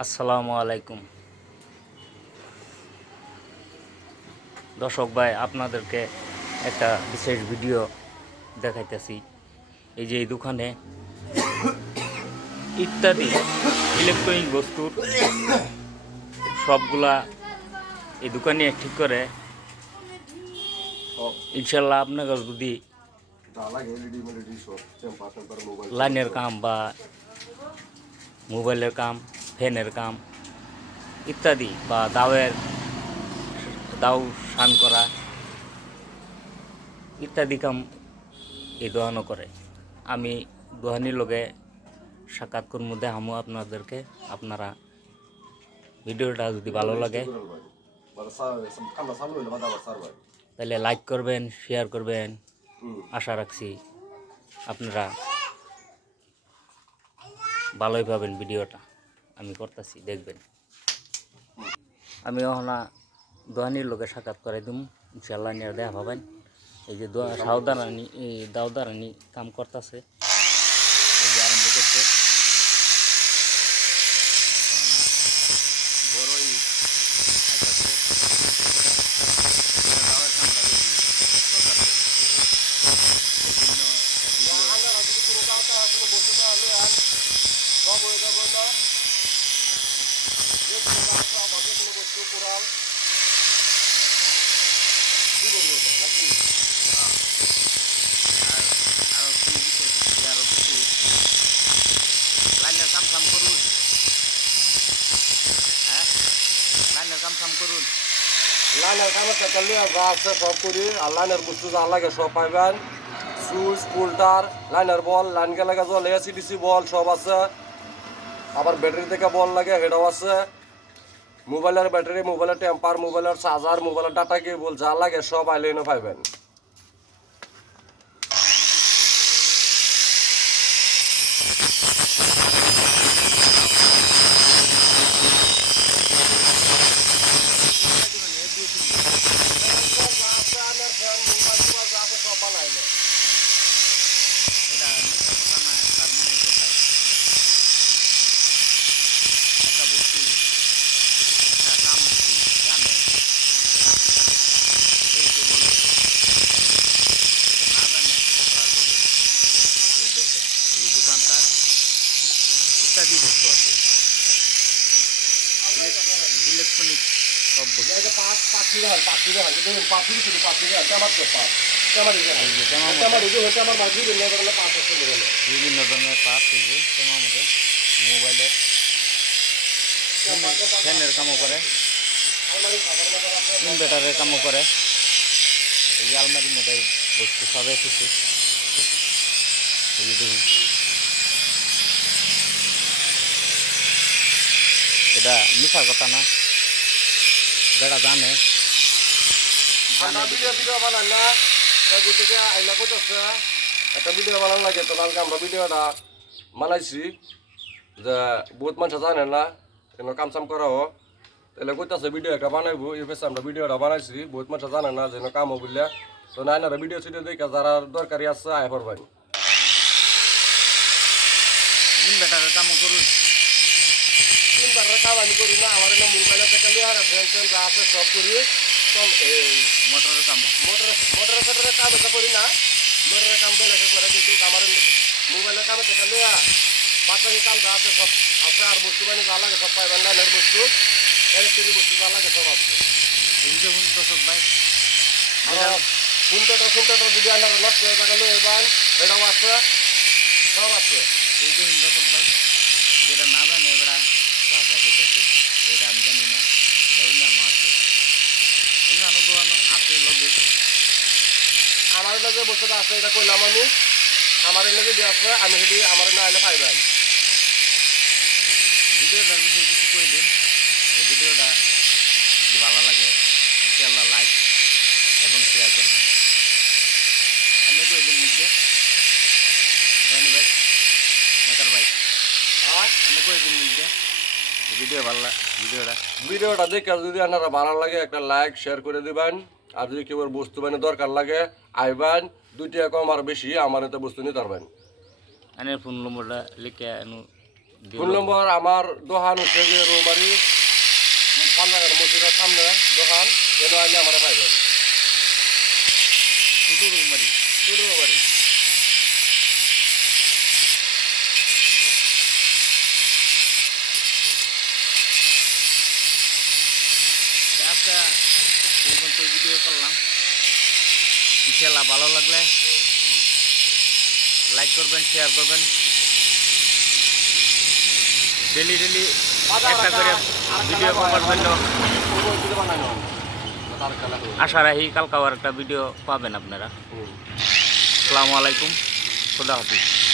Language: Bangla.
আসসালামু আলাইকুম দর্শক ভাই, আপনাদেরকে একটা বিশেষ ভিডিও দেখাইতেছি। এই যে এই দোকানে ইত্যাদি ইলেকট্রনিক বস্তুর সবগুলা এই দোকানে ঠিক করে। ইনশাল্লাহ আপনাদের যদি লাইনের কাম বা মোবাইলের কাম, ফ্যানের কাম ইত্যাদি বা দাও শান করা ইত্যাদি কাম এই দোকানও করে। আমি দোকানির লগে সাক্ষাৎ করবো, দেখামো আপনাদেরকে। আপনারা ভিডিওটা যদি ভালো লাগে তাহলে লাইক করবেন, শেয়ার করবেন। আশা রাখছি আপনারা ভালোই পাবেন। ভিডিওটা আমি করতেছি, দেখবেন। আমি ওখানে দোকানির লোকের সাক্ষাৎ করে দিম, ইনশাল্লাহ নিয়ে দেখা পাবেন। এই যে সাউদারানি দাউদারানি কাম করতেছে, এই যে আরম্ভ করছে। বড়ই দাওয়ের কামটা বেশি দরকার। লাইনের কাম সাম করুন, হ্যাঁ লাইনের কাম সাম করুন। লাইনের কামের চাকালি যা আছে সব করি, আর লাইনের বস্তু যা লাগে সব পাইবেন। সুইচ, পুলটার, লাইনের বল, লাইন গেলে জল, এসিডিসি বল সব আছে। আবার ব্যাটারি থেকে বল লাগে সেটাও আছে। মোবাইলের ব্যাটারি, মোবাইলের টেম্পার, মোবাইলের চার্জার, মোবাইলের ডাটা কেবল যা লাগে সব আইলেনে পাইবেন। এটা মিথ্যা কথা না, তার মনের কথাই। একটা বস্তু, একটা কাম যদি জানে সেই তো বলবে, না জানে তো আর বলবে না। এই দেখেন, এই দোকানটার ইত্যাদি বস্তু আছে, ইলেকট্রনিক সব বস্তু। এই যে তেমার মধ্যে বিভিন্ন ধরনের পার্ট, এই যে তেমার মধ্যে মোবাইলের ফ্যানের কামও করে, ইনভার্টারের কামও করে। এই যে আলমারির মধ্যে বস্তু সব এসেছে, এই যে দেখুন। এটা মিথ্যার কথা না, যারা জানে একটা ভিডিও বানানো লাগে, তো কালকে আমরা ভিডিওটা বানাইছি যে বহুত মানুষ জানে না কেন কাম সাম করা হো, তাহলে কইতাছে ভিডিও একটা বানাইবো। এই পেছে আমরা ভিডিওটা বানাইছি, বহুত মানুষ জানে না যেন কাম হো বললে। তো নাইনারা ভিডিও সিডিও দেখে যারা দরকারি আছে আয় করবেন। ইনভার্টারের কামও করুন। ইনভার্টারের কাম আমি করি না, আমার এনে মোবাইলের থেকে লিয়ে আর ফ্যান ট্যান যা আছে সব করি। তো এই মোটরের কামও, মোটরের কাম এটা করি না, মোটরের কাম বেলেগে করে, কিন্তু আমার মোবাইলের কামে থেকে লিয়ে বাচ্চাকে কাম যা আছে সব আছে। আর বস্তু বানি যা লাগে সব পাইবেন, লাইনের বস্তু, ইলেকট্রিক বস্তু যা লাগে সব আছে। এই দেখুন দর্শক ভাই, আর ফোনটা যদি আপনার নষ্ট হয়ে থাকে লিয়ে যান, সেটাও আছে, সব আছে। এই দেখুন দর্শক ভাই, যেটা না জানে এবার করতেছে, এটা আমি জানি না, এটা অন্যান্য আছে, অন্যান্য দোকান আছে লগে। আমার এনে যে বস্তুটা আছে এটা কইলাম আমি, আমার এনে যদি আছে আমি সেটি আমার এনে আইলে পাইবেন। ভিডিওটার বিষয়ে কিছু করে দিন। এই ভিডিওটা যদি ভালো লাগে ইনশাআল্লাহ লাইক এবং শেয়ার করবেন। আমি করে দিন নিজে ধনী ভাই, মেকার ভাই, আমি করে দিন নিজে। ভিডিও ভিডিওটা দেখে যদি আপনারা ভালো লাগে একটা লাইক শেয়ার করে দিবেন। আর যদি কেউ বস্তু বানি দরকার লাগে আইবেন, 2 টাকা কম আর বেশি আমার এতে বস্তু নিতে পারবেন। আনের ফোন নম্বরটা লিখে ফোন নম্বর আমার দোকান হচ্ছে যে রৌমারি পাঞ্জাগর মসজিদের সামনে দোকান এনে আইলে আমার পাইবেন শুধু রুমারি। শুধু রৌমারি। আজকে এই পর্যন্ত ভিডিও করলাম, ইনশাআল্লাহ ভালো লাগলে লাইক করবেন, শেয়ার করবেন। ডেলি একটা করে ভিডিও পাওয়ার জন্য আশা রাখি কালকে আবার একটা ভিডিও পাবেন আপনারা। আসসালামু আলাইকুম, খুদা হাফিজ।